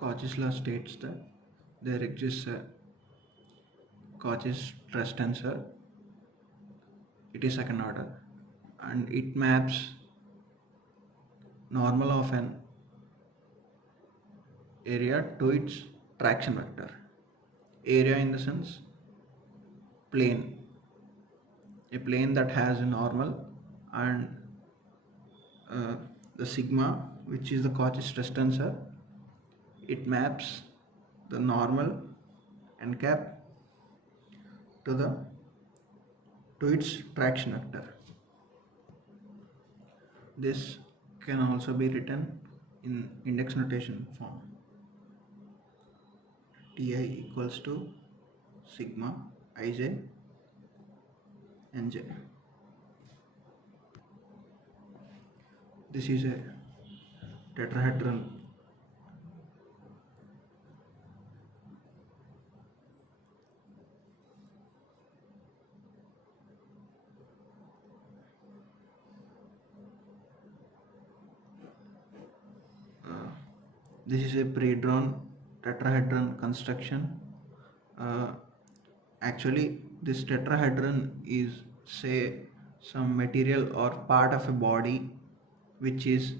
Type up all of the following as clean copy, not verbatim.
Cauchy's law states that there exists a Cauchy's stress tensor. It is second order, and it maps normal of an area to its traction vector. Area in the sense plane, a plane that has a normal, and the sigma, which is the Cauchy stress tensor, it maps the normal n cap to its traction vector. This can also be written in index notation form. Ti equals to sigma ij nj. This is a tetrahedron this is a pre-drawn tetrahedron construction. Actually, this tetrahedron is, say, some material or part of a body which is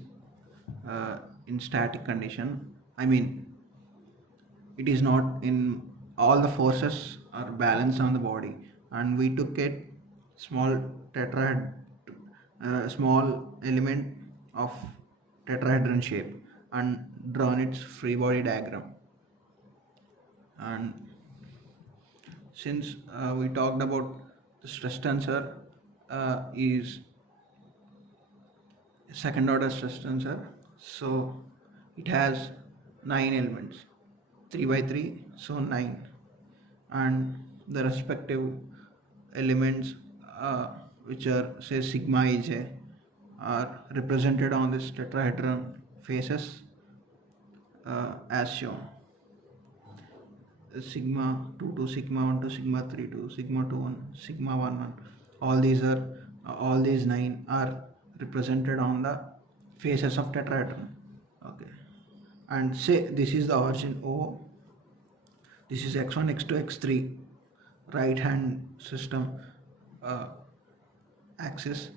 in static condition. I mean, it is not in, all the forces are balanced on the body, and we took a small small element of tetrahedron shape and drawn its free body diagram. And since we talked about the stress tensor is second order stress tensor, so it has 9 elements, 3 by 3, so 9, and the respective elements which are, say, sigma ij are represented on this tetrahedron faces as shown. Sigma 2 to sigma 1 to sigma 3 to sigma 2 1 sigma 1 1, all these 9 are represented on the faces of tetrahedron. Okay, and say this is the origin O, this is x1 x2 x3 right hand system axis,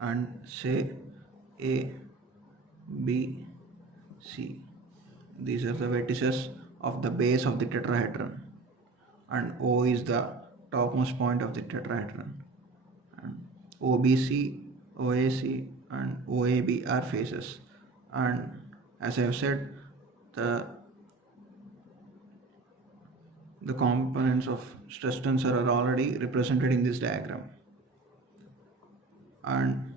and say A, B, C, these are the vertices of the base of the tetrahedron, and O is the topmost point of the tetrahedron, and OBC, OAC and OAB are faces. And as I have said, the components of stress tensor are already represented in this diagram, and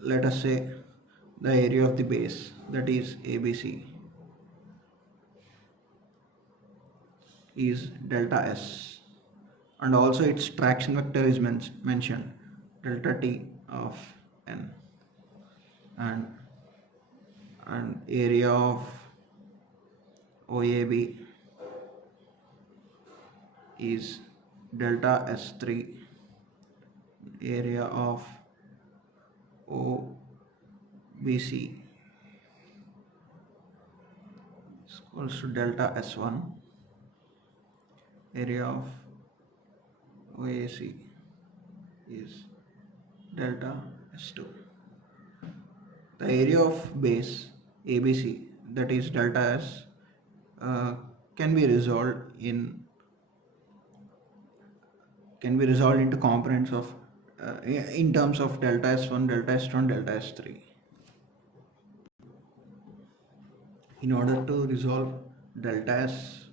let us say the area of the base, that is ABC, is delta S, and also its traction vector is mentioned, delta T of N, and area of OAB is delta S3, area of OBC is equals to delta S1, area of OAC is delta S2. The area of base ABC, that is delta S, can be resolved into components of in terms of delta S1, delta S2 and delta S3. In order to resolve delta S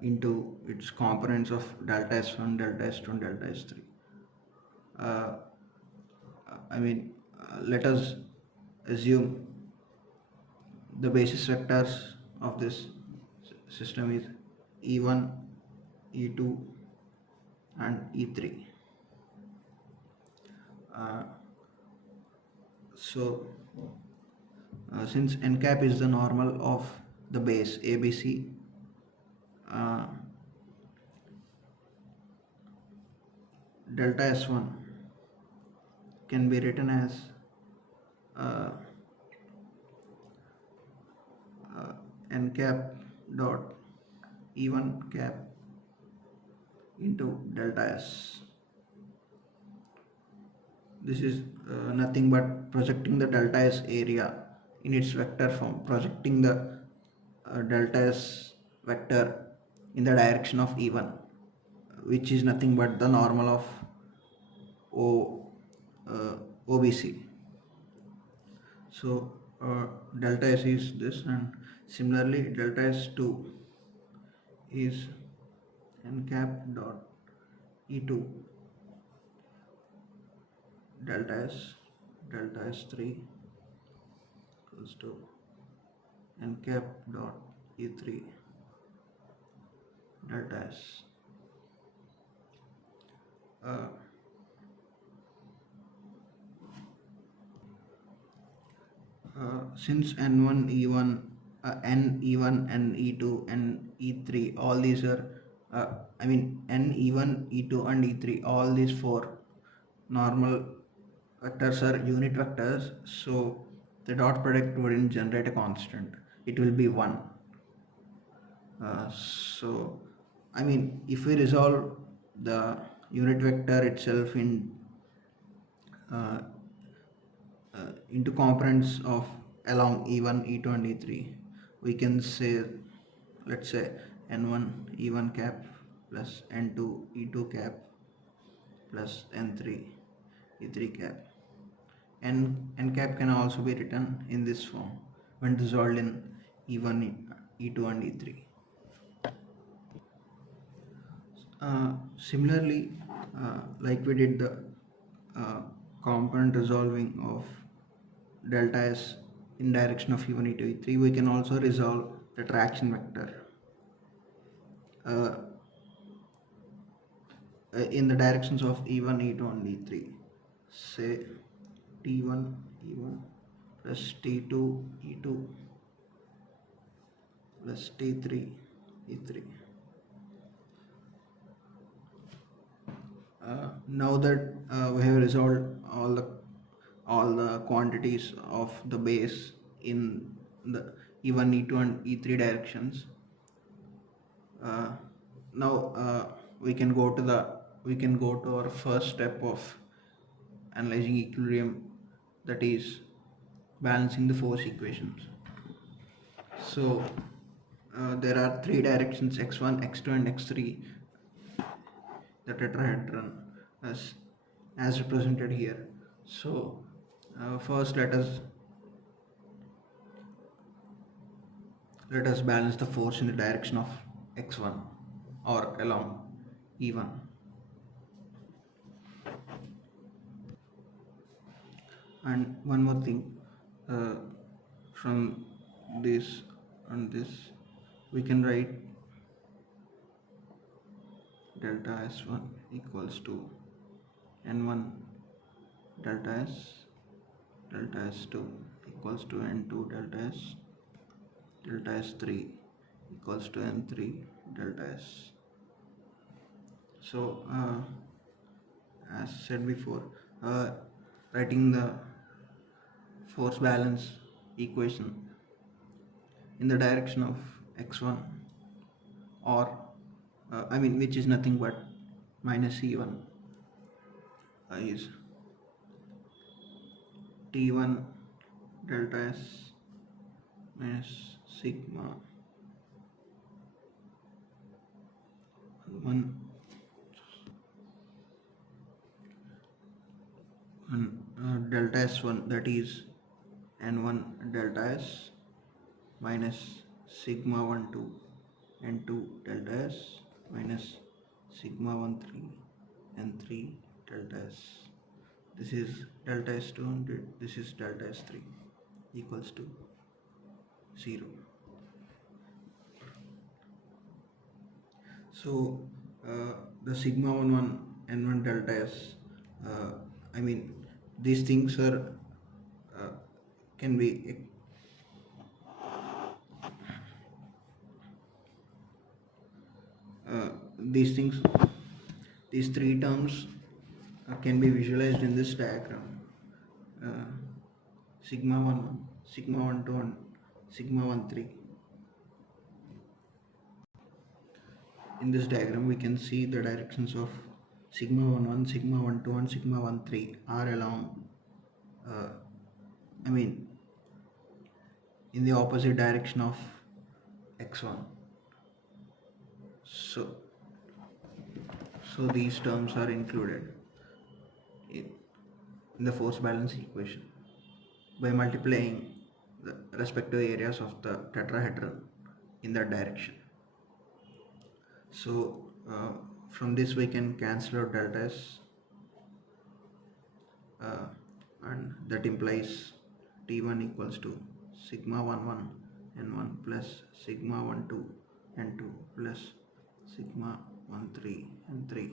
into its components of delta S1, delta S2 and delta S3, let us assume the basis vectors of this system is E1, E2 and E3. Since n cap is the normal of the base ABC, delta S1 can be written as n cap dot e1 cap into delta s. This is nothing but projecting the delta s area in its vector form, projecting the delta s vector in the direction of e1, which is nothing but the normal of OBC. So delta S is this, and similarly delta S2 is n cap dot E2 delta S3 equals to n cap dot E3 delta S. Since n1 e1 n e1 n e2 n e3, all these are n e1 e2 and e3, all these four normal vectors are unit vectors, so the dot product wouldn't generate a constant, it will be 1. So if we resolve the unit vector itself into components of along e1, e2 and e3, we can say, let's say n1 e1 cap plus n2 e2 cap plus n3 e3 cap. N cap can also be written in this form when resolved in e1, e2 and e3. Similarly, like we did the component resolving of delta S in direction of e1, e2, e3, we can also resolve the traction vector in the directions of e1, e2 and e3. Say t1 e1 plus t2 e2 plus t3 e3. Now that we have resolved all the quantities of the base in the e1, e2 and e3 directions, now we can go to our first step of analyzing equilibrium, that is balancing the force equations. So there are three directions, x1, x2 and x3, the tetrahedron as represented here. So first let us balance the force in the direction of x1 or along e1. And one more thing, from this and this we can write delta S1 equals to n1 delta S2 equals to n2 delta S3 equals to n3 delta S. So as said before, writing the force balance equation in the direction of x1, or which is nothing but minus e1, is t1 delta S minus sigma 1 delta S1, that is n1 delta S minus sigma 1 2 n2 delta S minus sigma 1 3 n3 delta S. This is delta S2 and this is delta S3 equals to 0. So the sigma 1 1 n1 delta S, these things are can be these three terms can be visualized in this diagram. Sigma 1 1, sigma 1 2 and sigma 1 3 in this diagram we can see the directions of sigma 11, sigma 12 and sigma 13 are along uh, I mean in the opposite direction of x1. So these terms are included in the force balance equation by multiplying the respective areas of the tetrahedron in that direction. So from this we can cancel out delta S, and that implies T1 equals to sigma 11 N1 plus sigma 12 N2 plus sigma 13 N3.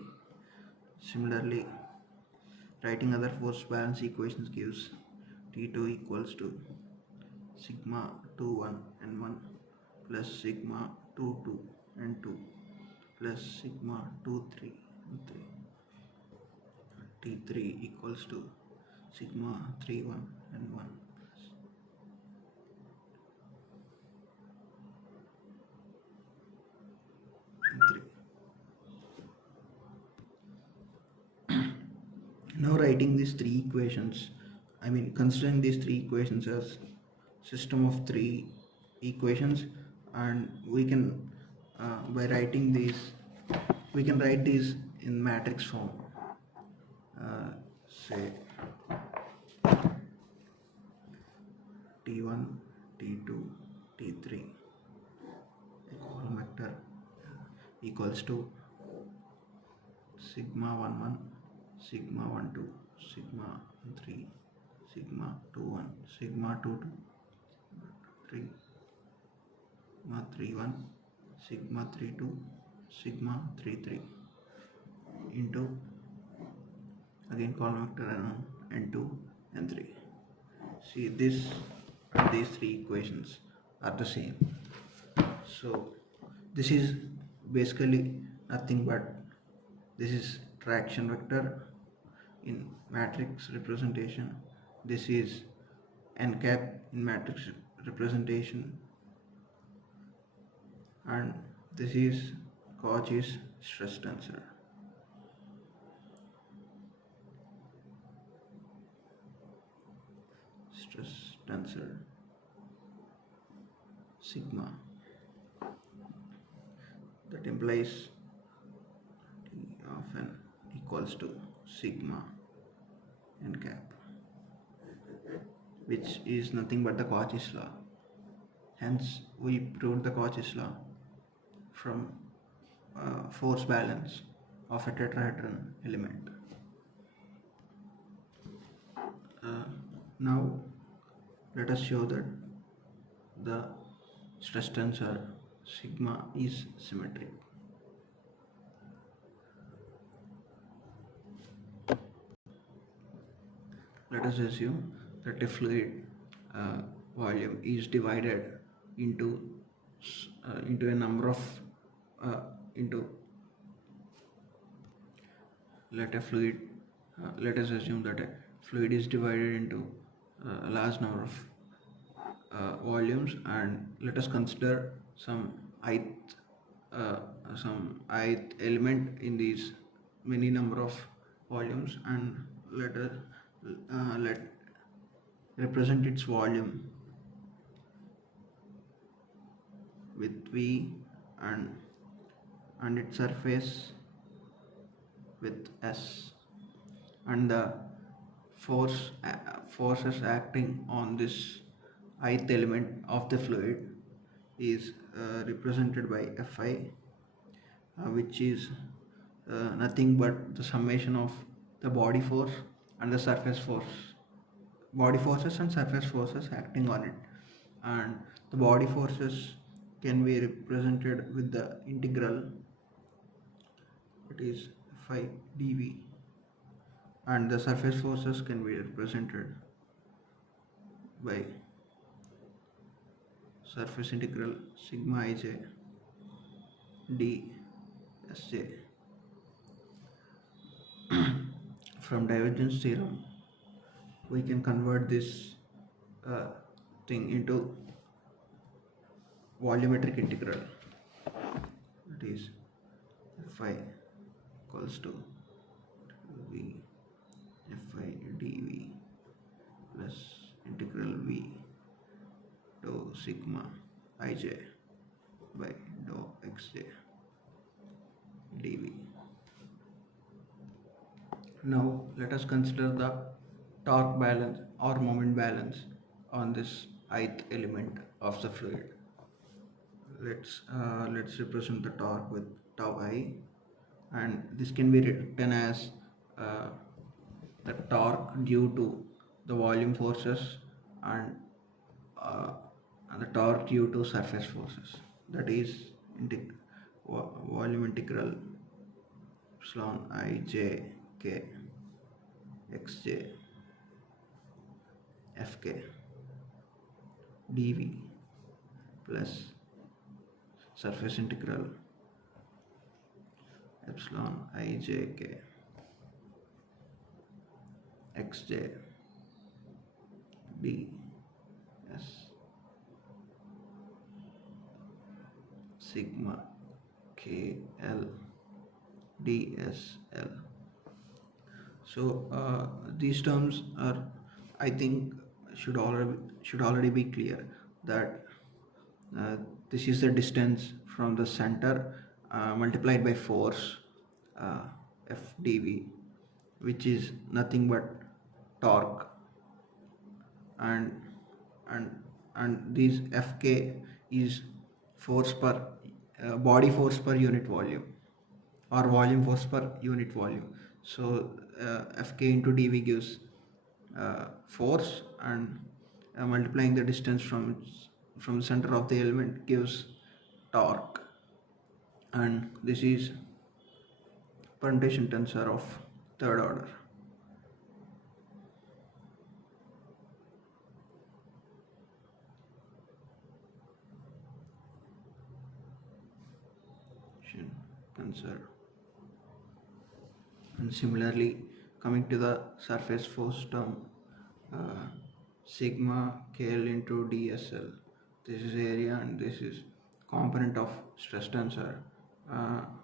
Similarly, writing other force balance equations gives T2 equals to sigma 21 N1 plus sigma 22 N2 plus sigma 23 N3. T3 equals to sigma 31 N1 plus N3. Now writing these three equations, considering these three equations as system of three equations, and we can by writing these we can write these in matrix form. Say T1, T2, T3, a column vector equals to sigma 11, sigma 12, sigma 13, sigma 21, sigma 22, 3, sigma 31, sigma 32, sigma 33 into again column vector n2 and 3. See, this and these three equations are the same. So this is basically nothing but this is traction vector in matrix representation. This is n cap in matrix representation, and this is Cauchy's stress tensor. Stress tensor sigma, that implies T of n equals to sigma n cap, which is nothing but the Cauchy's law. Hence we proved the Cauchy's law from force balance of a tetrahedron element. Now let us show that the stress tensor sigma is symmetric. Let us assume that a fluid volume is divided into a number of let us assume that a fluid is divided into a large number of volumes, and let us consider some ith element in these many number of volumes, and let represent its volume with V and its surface with S, and the forces acting on this ith element of the fluid is represented by Fi, which is nothing but the summation of the body force and the surface force, body forces and surface forces acting on it. And the body forces can be represented with the integral, it is Fi dV, and the surface forces can be represented by surface integral sigma ij d sj. From divergence theorem we can convert this thing into volumetric integral, that is Fi equals to V Fi dV plus integral V dou sigma ij by dou xj dV. Now let us consider the torque balance or moment balance on this ith element of the fluid. Let's represent the torque with tau I, and this can be written as uh, the torque due to the volume forces and, uh, and the torque due to surface forces. That is volume integral epsilon I j k xj fk dv plus surface integral epsilon I j k xj ds sigma kl dsl. So these terms are, I think, should already be clear that uh, this is the distance from the center multiplied by force uh, f dv, which is nothing but torque, and and and this fk is force per body force per unit volume or volume force per unit volume. So fk into dv gives force, and multiplying the distance from the center of the element gives torque, and this is permutation tensor of third order. Tensor. And similarly, coming to the surface force term, uh, sigma KL into DSL, this is area and this is component of stress tensor.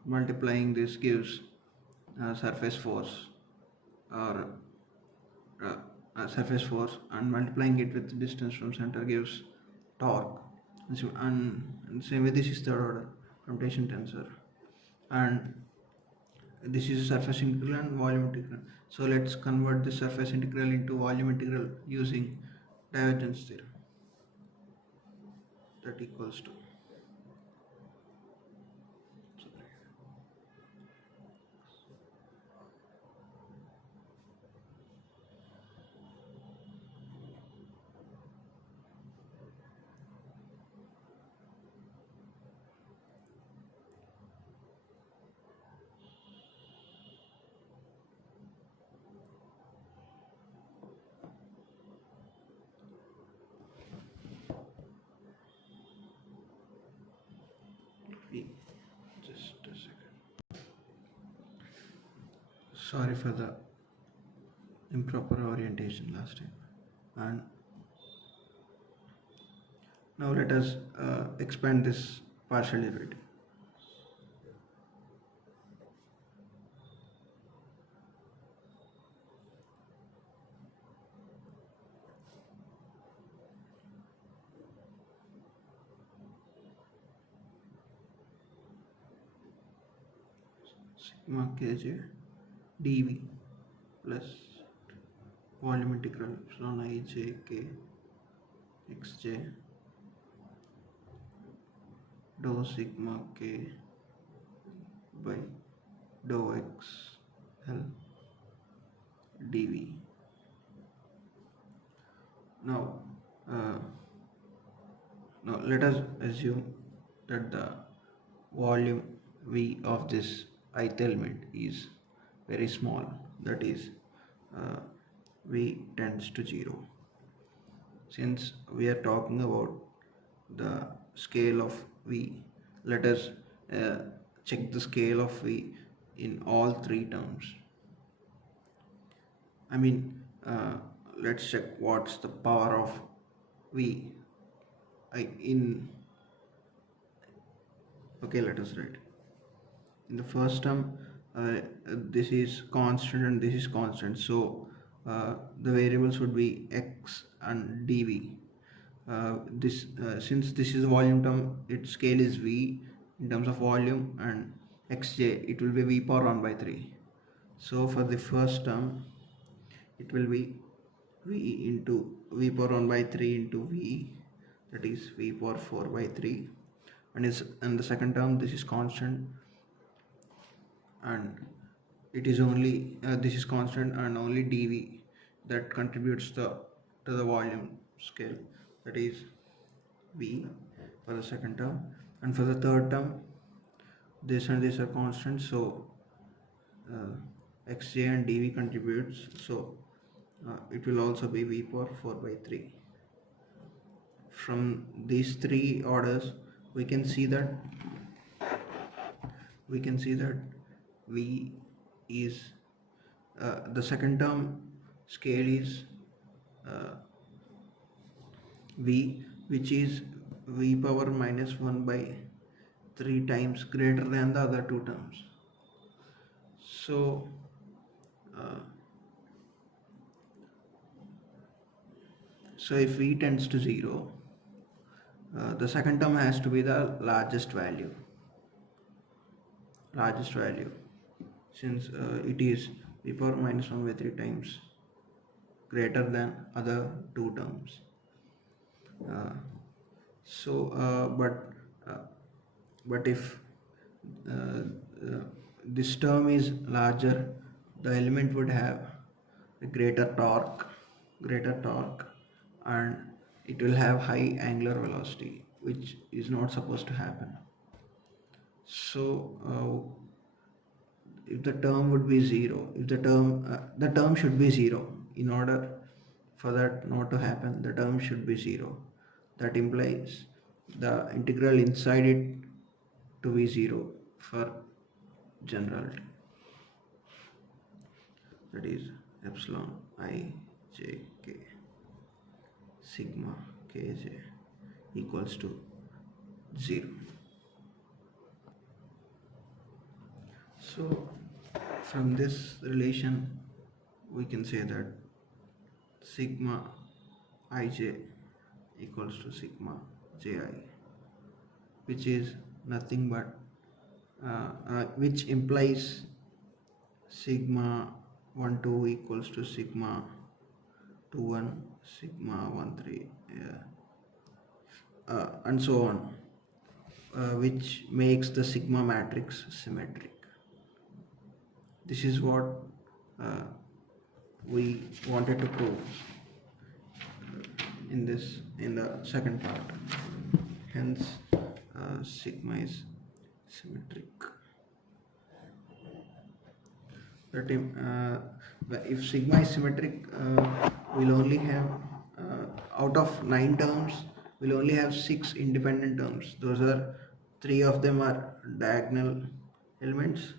Multiplying this gives surface force, or uh, surface force, and multiplying it with the distance from center gives torque. And same way, this is third order permutation tensor, and this is surface integral and volume integral. So let's convert the surface integral into volume integral using divergence theorem. That equals to, just a second. Sorry for the improper orientation last time. And now let us expand this partial derivative. Sigma kj dv plus volume integral epsilon I j k xj dou sigma k by dou x l dv. Now, uh, now let us assume that the volume V of this ith element is very small, that is uh, V tends to 0. Since we are talking about the scale of V, let us check the scale of V in all three terms. I mean, let's check what's the power of V in, okay, let us write in the first term, this is constant and this is constant, so the variables would be x and dv. This Since this is a volume term, its scale is v in terms of volume, and xj it will be v power 1 by 3. So for the first term it will be v into v power 1 by 3 into v, that is v power 4 by 3, and the second term, this is constant, and it is only this is constant and only dv that contributes to the volume scale, that is v for the second term. And for the third term, this and this are constant, so uh, xj and dv contributes, so it will also be v power 4 by 3. From these three orders we can see that v is the second term scale is uh, v, which is v power minus 1 by 3 times greater than the other two terms. So uh, if v tends to 0, the second term has to be the largest value, since it is v power minus 1 by 3 times greater than other two terms. uh, but if uh, uh, this term is larger, the element would have a greater torque, and it will have high angular velocity, which is not supposed to happen. So if the term would be 0, if the term should be 0. In order for that not to happen, the term should be 0. That implies the integral inside it to be 0 for generality, that is epsilon I j k sigma kj equals to 0. So from this relation we can say that sigma ij equals to sigma ji, which is nothing but which implies sigma 1 2 equals to sigma 2 1, sigma 1 3, and so on, which makes the sigma matrix symmetric. This is what we wanted to prove in the second part. Hence sigma is symmetric. If sigma is symmetric, we'll only have out of 9 terms, we'll only have 6 independent terms. Those are 3 of them are diagonal elements,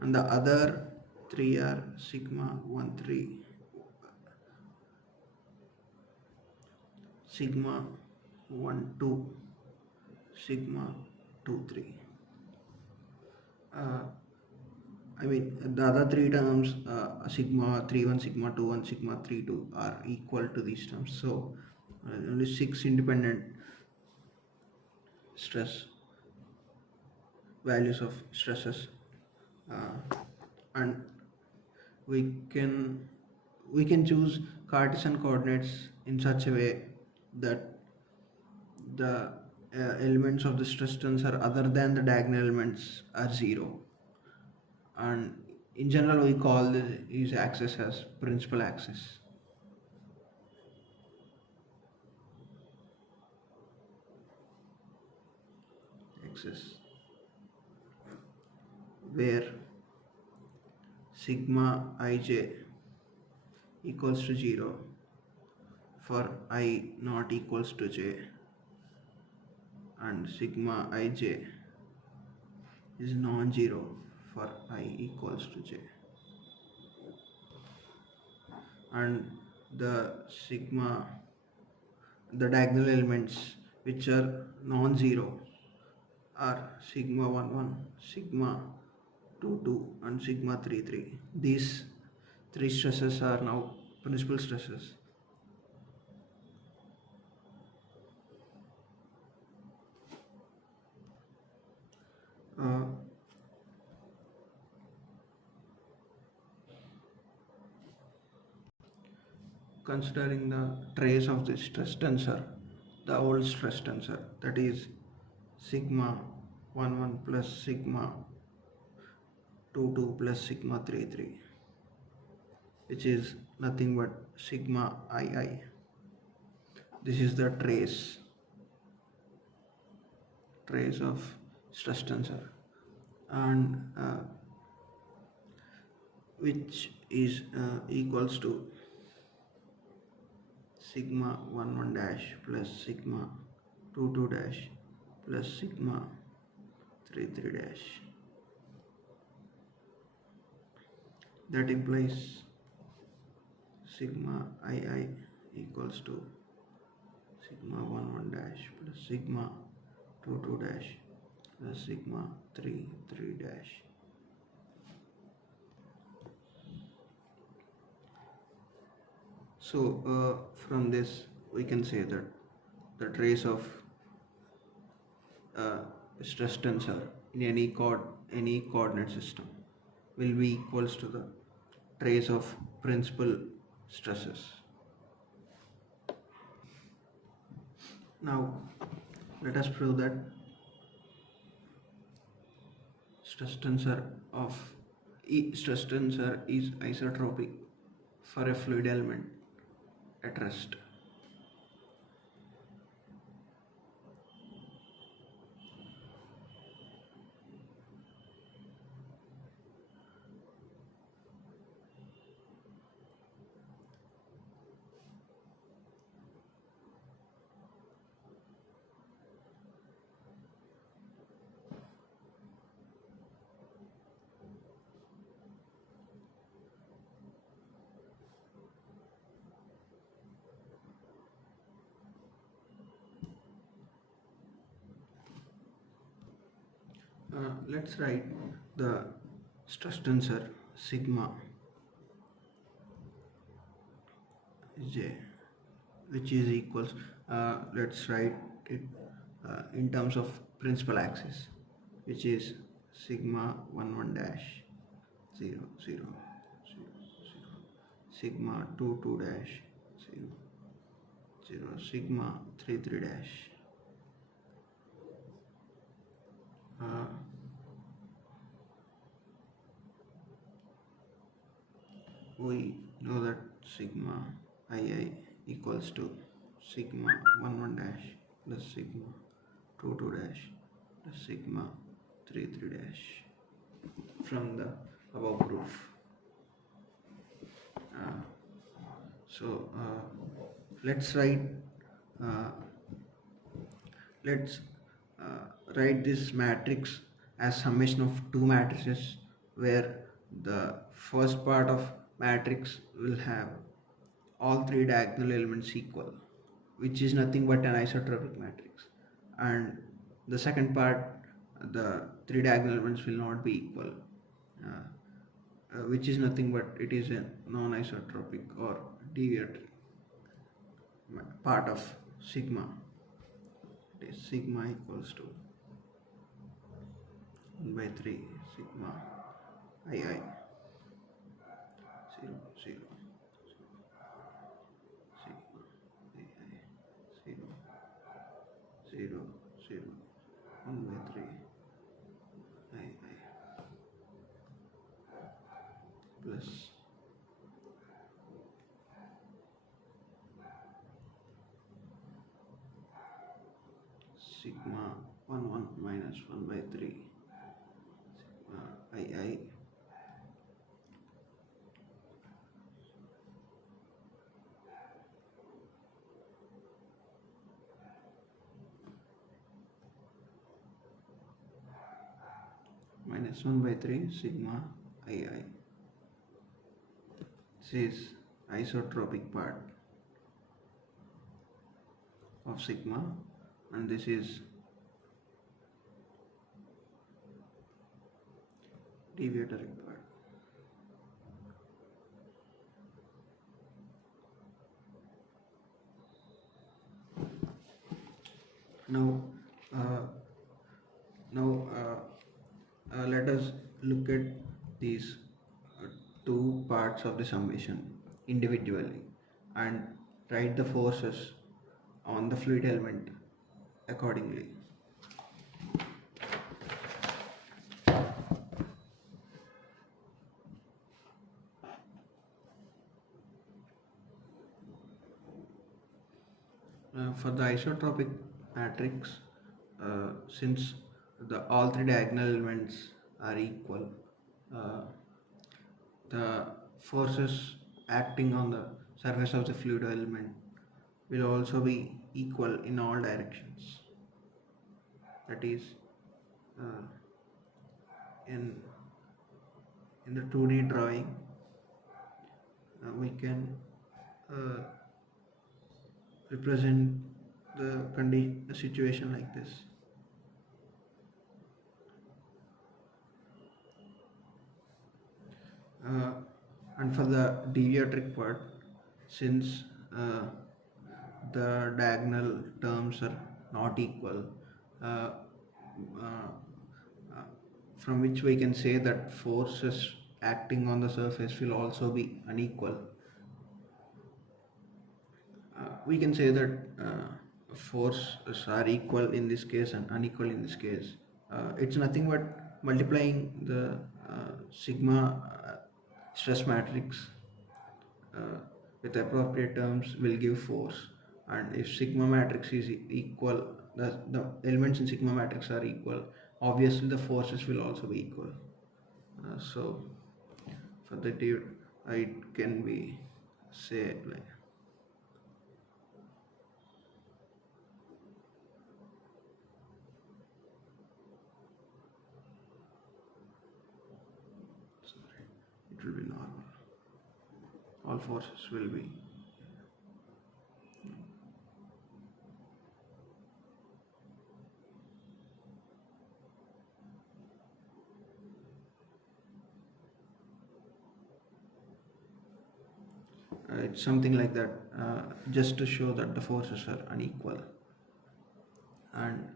and the other 3 are sigma 1 3, sigma 1 2, sigma 2 3. I mean, the other 3 terms, sigma 3 1, sigma 2 1, sigma 3 2, are equal to these terms. So only 6 independent stress values of stresses, and we can choose Cartesian coordinates in such a way that the elements of the stress tensor other than the diagonal elements are 0, and in general we call this axis as principal axis. Where sigma ij equals to 0 for I not equals to j, and sigma ij is non-zero for I equals to j, and the diagonal elements which are non-zero are sigma 1 1, sigma 2 2, and sigma 3 3. These three stresses are now principal stresses. Uh, Considering the trace of the stress tensor, the old stress tensor, that is sigma 1 1 plus sigma 2 2 plus sigma 3 3, which is nothing but sigma ii. This is the trace of stress tensor, and which is equals to sigma 1 1 dash plus sigma 2 2 dash plus sigma 3 3 dash. That implies sigma ii equals to sigma 1 1 dash plus sigma 2 2 dash plus sigma 3 3 dash. So from this we can say that the trace of stress tensor in any coordinate system will be equals to the trace of principal stresses. Now let us prove that stress tensor is isotropic for a fluid element at rest. Let's write the stress tensor sigma j, which is equals, let's write it in terms of principal axis, which is sigma 1 1 dash 0 0 0 0, sigma 2 2 dash 0 0, sigma 3 3 dash. We know that sigma ii equals to sigma 1 1 dash plus sigma 2 2 dash plus sigma 3 3 dash from the above proof. Let's write let's write this matrix as summation of two matrices, where the first part of matrix will have all three diagonal elements equal, which is nothing but an isotropic matrix, and the second part, the three diagonal elements will not be equal, which is nothing but it is a non-isotropic or deviatory part of sigma. It is sigma equals to 1 by 3 sigma ii 0 0 sigma ii 0 0 0 1 by 3 ii plus sigma 1 1 minus 1 by 3 sigma ii minus 1 by 3 sigma ii. This is isotropic part of sigma, and this is deviator required. Now, uh, now let us look at these uh, two parts of the summation individually and write the forces on the fluid element accordingly. For the isotropic matrix, since all three diagonal elements are equal, uh, the forces acting on the surface of the fluid element will also be equal in all directions. That is, uh, in the 2D drawing, we can uh, represent the situation like this. Uh, and for the deviatric part, since the diagonal terms are not equal, uh, uh, uh, from which we can say that forces acting on the surface will also be unequal. We can say that forces are equal in this case and unequal in this case. It's nothing but multiplying the sigma stress matrix with appropriate terms will give force, and if sigma matrix is equal, the elements in sigma matrix are equal, obviously the forces will also be equal. So for the dude, it can be say like, sorry, it will be normal, all forces will be. It's something like that, just to show that the forces are unequal. And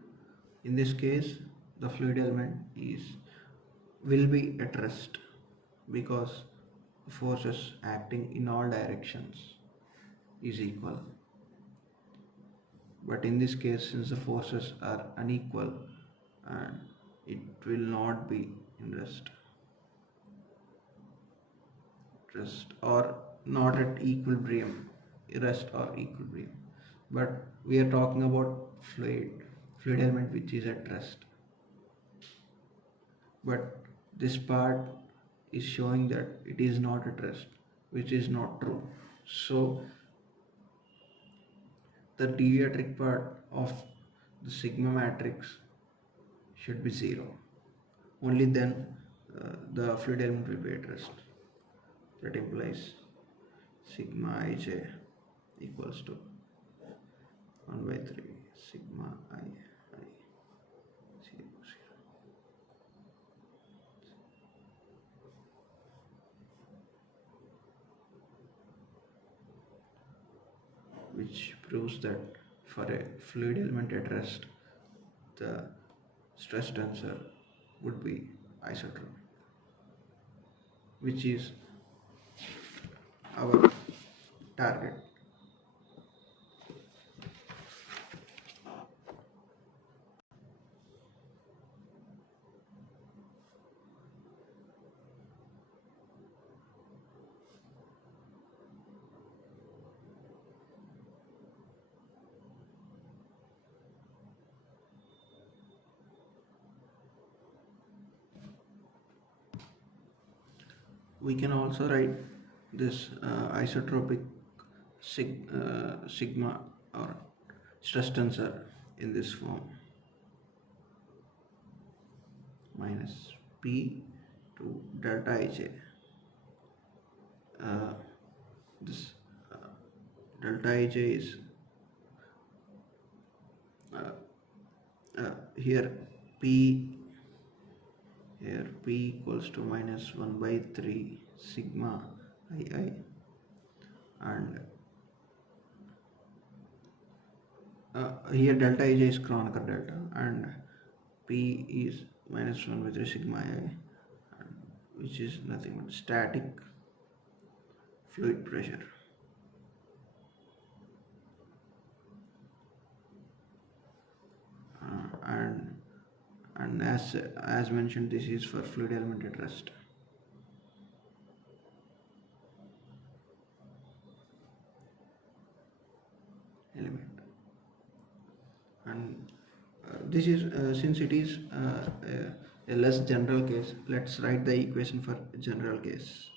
in this case, the fluid element will be at rest because forces acting in all directions is equal. But in this case, since the forces are unequal, and it will not be in rest or not at equilibrium, rest or equilibrium. But we are talking about fluid element which is at rest. But this part is showing that it is not at rest, which is not true. So the deviatric part of the sigma matrix should be 0. Only then the fluid element will be at rest. That implies sigma ij equals to 1 by 3 sigma I 0, 0. Which proves that for a fluid element at rest, the stress tensor would be isotropic, which is our target. We can also write this isotropic sigma or stress tensor in this form, minus P to delta Ij. This delta Ij is here P here P equals to minus 1 by 3 sigma ii, and here delta ij is Kronecker delta, and P is minus 1 by 3 sigma ii, which is nothing but static fluid pressure. And as mentioned, this is for fluid element at rest. Element, and this is since it is a less general case, let's write the equation for general case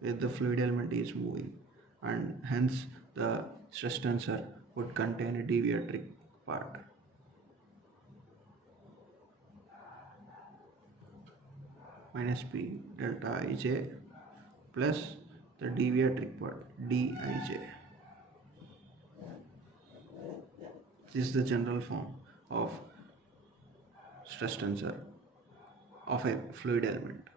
where the fluid element is moving, and hence the stress tensor would contain a deviatoric part. Minus P delta ij plus the deviatoric part dij. This is the general form of stress tensor of a fluid element.